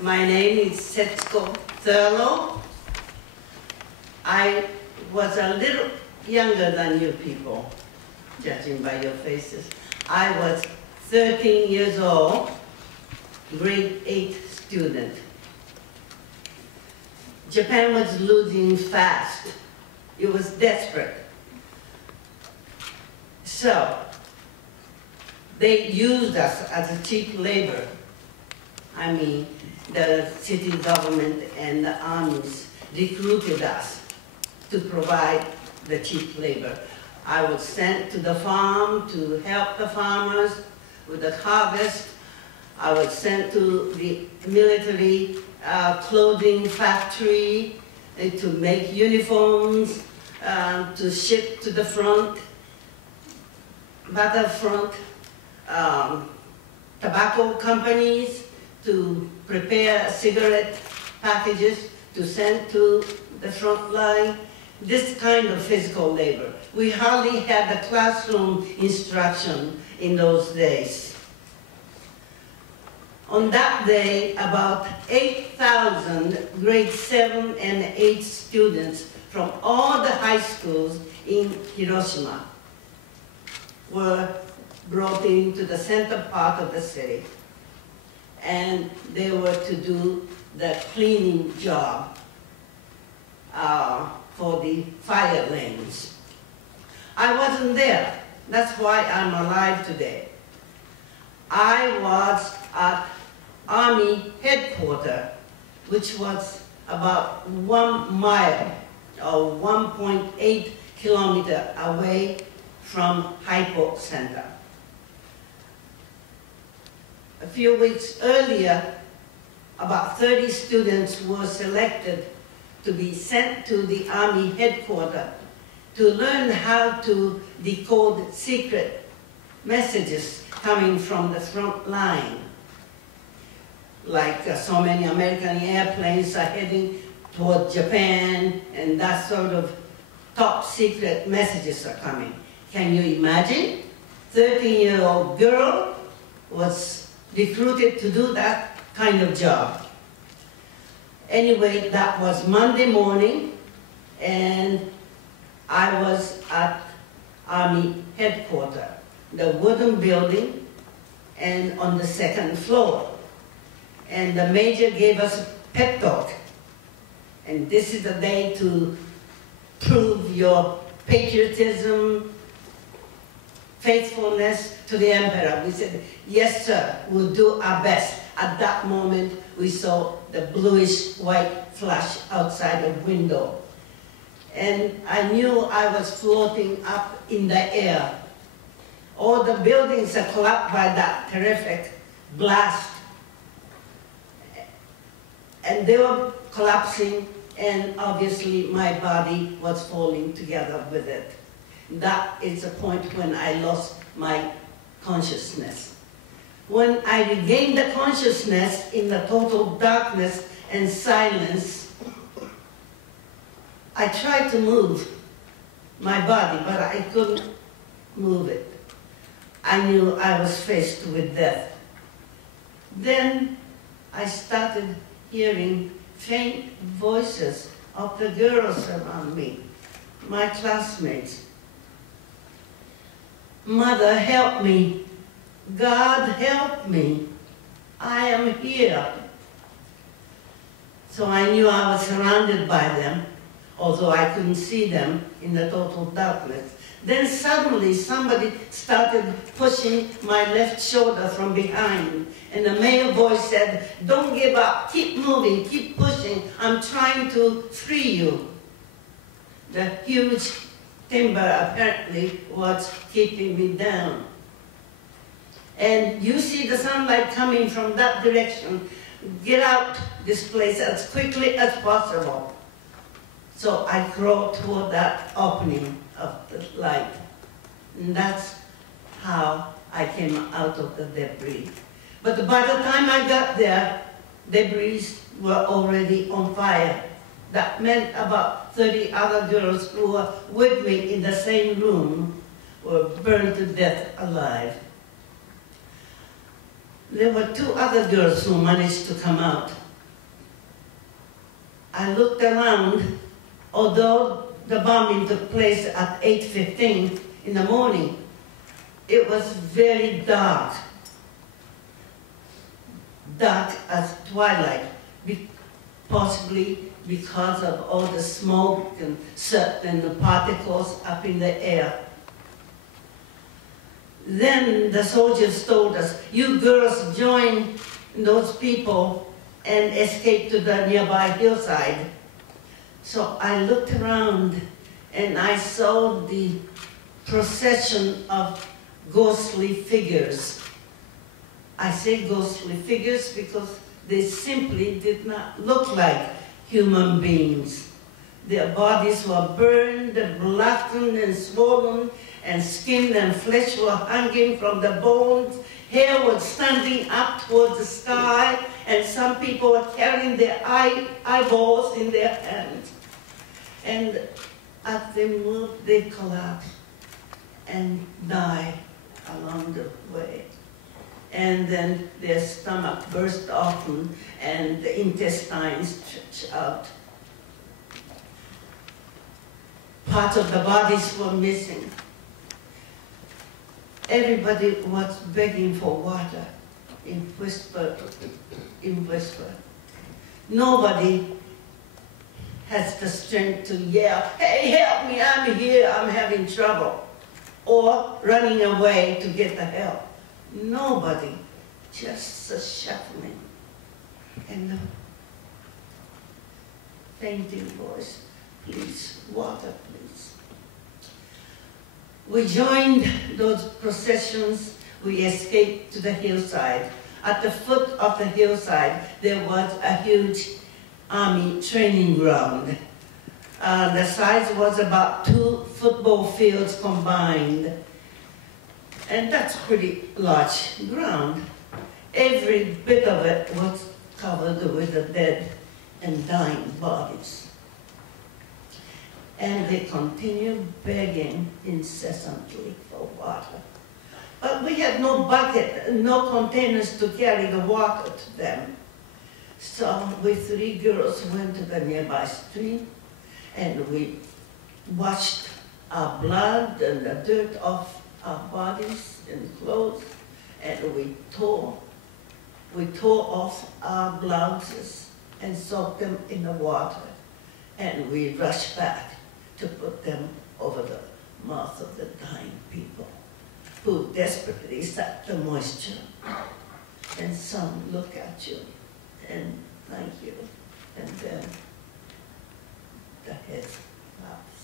My name is Setsuko Thurlow. I was a little younger than you people, judging by your faces. I was 13 years old, grade 8 student. Japan was losing fast. It was desperate. So they used us as a cheap labor. I mean, the city government and the armies recruited us to provide the cheap labor. I was sent to the farm to help the farmers with the harvest. I was sent to the military clothing factory to make uniforms, to ship to the front, battlefront, tobacco companies, to prepare cigarette packages to send to the front line. This kind of physical labor. We hardly had the classroom instruction in those days. On that day, about 8,000 grade 7 and 8 students from all the high schools in Hiroshima were brought into the center part of the city. And they were to do the cleaning job for the fire lanes. I wasn't there. That's why I'm alive today. I was at Army headquarters, which was about 1 mile or 1.8 kilometers away from hypocenter. A few weeks earlier, about 30 students were selected to be sent to the Army headquarters to learn how to decode secret messages coming from the front line. Like so many American airplanes are heading toward Japan, and that sort of top secret messages are coming. Can you imagine? 13-year-old girl was recruited to do that kind of job. Anyway, that was Monday morning, and I was at Army headquarters, the wooden building, and on the second floor. And the major gave us a pep talk. And this is the day to prove your patriotism, faithfulness to the emperor. We said, yes, sir, we'll do our best. At that moment, we saw the bluish-white flash outside the window. And I knew I was floating up in the air. All the buildings are collapsed by that terrific blast. And they were collapsing, and obviously my body was falling together with it. That is the point when I lost my consciousness. When I regained the consciousness in the total darkness and silence, I tried to move my body, but I couldn't move it. I knew I was faced with death. Then I started hearing faint voices of the girls around me, my classmates. Mother, help me. God, help me. I am here. So I knew I was surrounded by them, although I couldn't see them in the total darkness. Then suddenly somebody started pushing my left shoulder from behind, and the male voice said, don't give up, keep moving, keep pushing, I'm trying to free you. The huge timber apparently was keeping me down. And you see the sunlight coming from that direction, get out this place as quickly as possible. So I crawled toward that opening of the light. And that's how I came out of the debris. But by the time I got there, debris were already on fire. That meant about 30 other girls who were with me in the same room were burned to death alive. There were 2 other girls who managed to come out. I looked around, although the bombing took place at 8:15 in the morning, it was very dark. Dark as twilight, possibly because of all the smoke and soot and the particles up in the air. Then the soldiers told us, you girls join those people and escape to the nearby hillside. So I looked around and I saw the procession of ghostly figures. I say ghostly figures because they simply did not look like human beings. Their bodies were burned, blackened, and swollen, and skin and flesh were hanging from the bones. Hair was standing up towards the sky, and some people were carrying their eyeballs in their hands. And as they moved, they collapsed and died along the way. And then their stomach burst open and the intestines stretched out. Parts of the bodies were missing. Everybody was begging for water in whisper. Nobody has the strength to yell, hey, help me, I'm here, I'm having trouble. Or running away to get the help. Nobody, just a shuffling and a fainting voice, please, water, please. We joined those processions, we escaped to the hillside. At the foot of the hillside, there was a huge army training ground. The size was about 2 football fields combined. And that's pretty large ground. Every bit of it was covered with the dead and dying bodies. And they continued begging incessantly for water. But we had no bucket, no containers to carry the water to them. So we 3 girls went to the nearby stream and we washed our blood and the dirt off our bodies and clothes, and we tore off our blouses and soaked them in the water, and we rushed back to put them over the mouth of the dying people, who desperately sought the moisture. And some look at you and thank you, and then the head drops.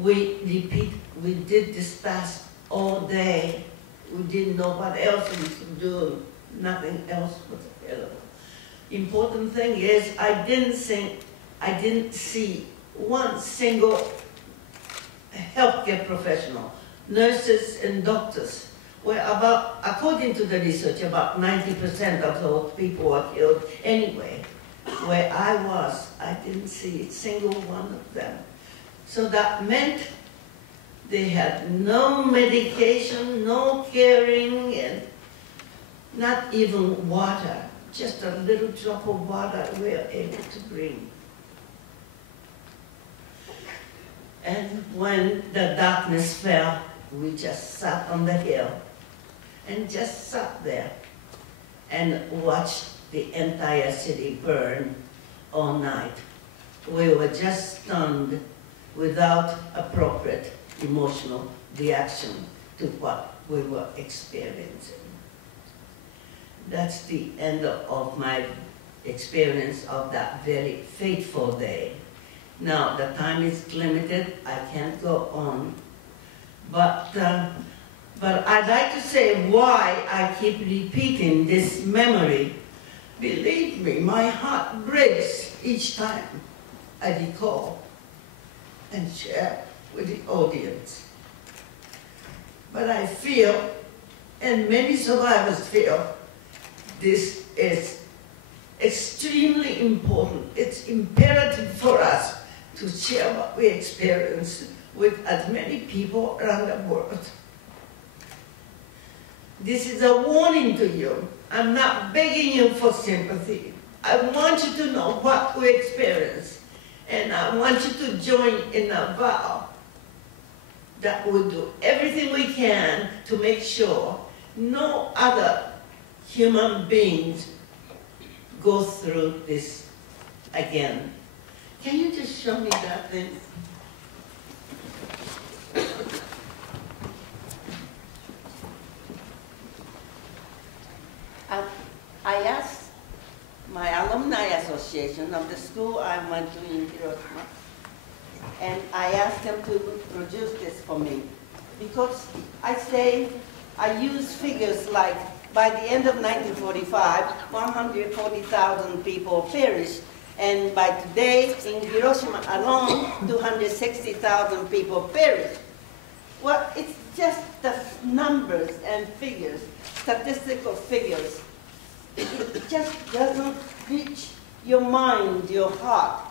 We did this task all day. We didn't know what else we could do. Nothing else was available. Important thing is I didn't see one single healthcare professional. Nurses and doctors were according to the research, about 90% of those people were killed anyway. Where I was, I didn't see a single one of them. So that meant they had no medication, no caring, and not even water. Just a little drop of water we were able to bring. And when the darkness fell, we just sat on the hill and just sat there and watched the entire city burn all night. We were just stunned without appropriate emotional reaction to what we were experiencing. That's the end of my experience of that very fateful day. Now, the time is limited, I can't go on, but I'd like to say why I keep repeating this memory. Believe me, my heart breaks each time I recall and share with the audience. But I feel, and many survivors feel, this is extremely important. It's imperative for us to share what we experience with as many people around the world. This is a warning to you. I'm not begging you for sympathy. I want you to know what we experience. And I want you to join in a vow that we'll do everything we can to make sure no other human beings go through this again. Can you just show me that thing? I asked my alumni association of the school I went to in Hiroshima, and I asked them to produce this for me. Because I use figures like, by the end of 1945, 140,000 people perished, and by today, in Hiroshima alone, 260,000 people perished. Well, it's just the numbers and figures, statistical figures. It just doesn't reach your mind, your heart.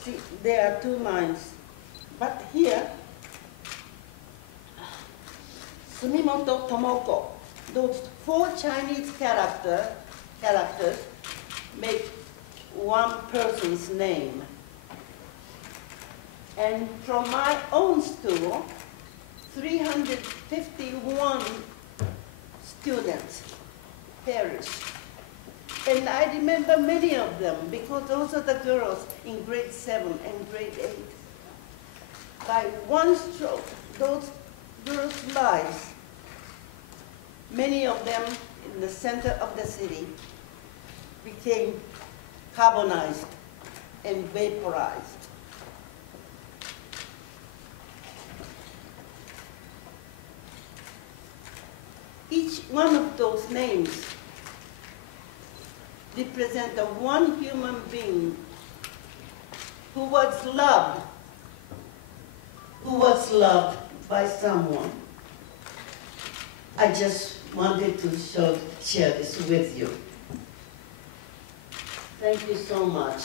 See, there are two lines. But here, Sumimoto Tomoko, those 4 Chinese characters make one person's name. And from my own school, 351 students perished. And I remember many of them because those are the girls in grade 7 and grade 8. By one stroke, those girls' lives, many of them in the center of the city, became carbonized and vaporized. Each one of those names represents one human being who was loved by someone. I just wanted to share this with you. Thank you so much.